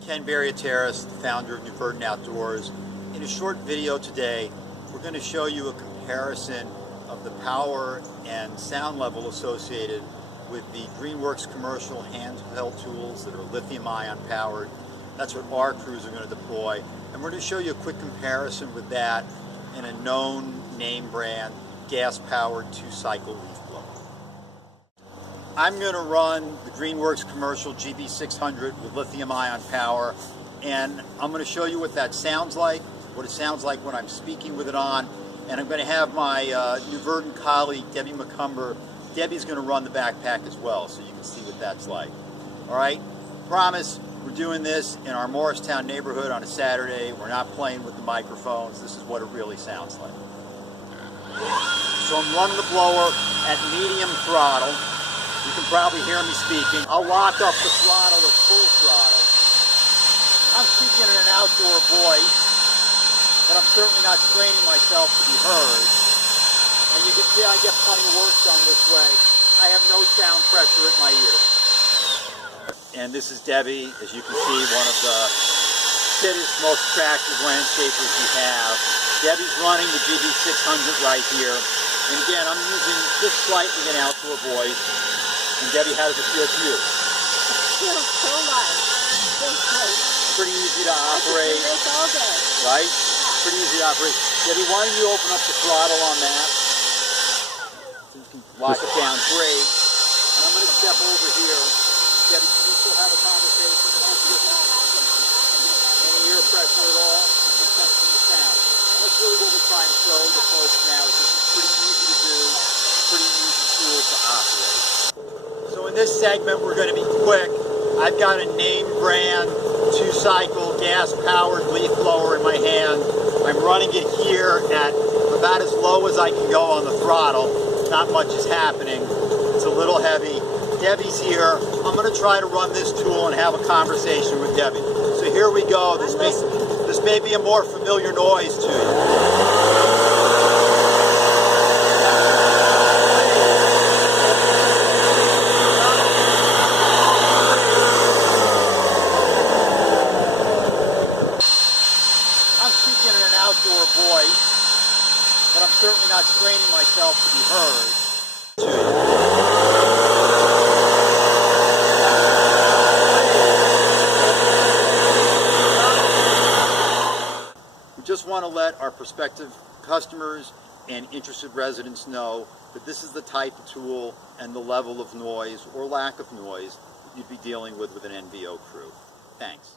Ken Terrace, the founder of Verdant Outdoors. In a short video today, we're going to show you a comparison of the power and sound level associated with the Greenworks commercial handheld tools that are lithium-ion powered. That's what our crews are going to deploy. And we're going to show you a quick comparison with that in a known name brand, gas-powered two-cycle leaf blower. I'm going to run the Greenworks commercial GB600 with lithium-ion power, and I'm going to show you what that sounds like, what it sounds like when I'm speaking with it on, and I'm going to have my new Verdant colleague, Debbie McCumber. Debbie's going to run the backpack as well, so you can see what that's like. All right? Promise, we're doing this in our Morristown neighborhood on a Saturday. We're not playing with the microphones. This is what it really sounds like. So I'm running the blower at medium throttle. You can probably hear me speaking. I'll lock up the throttle at full throttle. I'm speaking in an outdoor voice, but I'm certainly not straining myself to be heard. And you can see I get plenty of work done this way. I have no sound pressure at my ears. And this is Debbie, as you can see, one of the fittest, most attractive landscapers we have. Debbie's running the GB600 right here. And again, I'm using just slightly an outdoor voice. And Debbie, how does it feel to you? It feels so light. It feels great. Pretty easy to operate. I can do this all day. Right? Yeah. Pretty easy to operate. Debbie, why don't you open up the throttle on that? So you can lock it down. Great. And I'm going to step over here. Debbie, can you still have a conversation? Any ear pressure at all? You can sense the sound. That's really what we're trying to show the folks now. This is pretty easy to do. Pretty easy tool to operate. So in this segment, we're going to be quick. I've got a name brand two-cycle gas-powered leaf blower in my hand. I'm running it here at about as low as I can go on the throttle. Not much is happening. It's a little heavy. Debbie's here. I'm going to try to run this tool and have a conversation with Debbie. So here we go. This may be a more familiar noise to you. Outdoor voice, but I'm certainly not straining myself to be heard. We just want to let our prospective customers and interested residents know that this is the type of tool and the level of noise or lack of noise that you'd be dealing with an NVO crew. Thanks.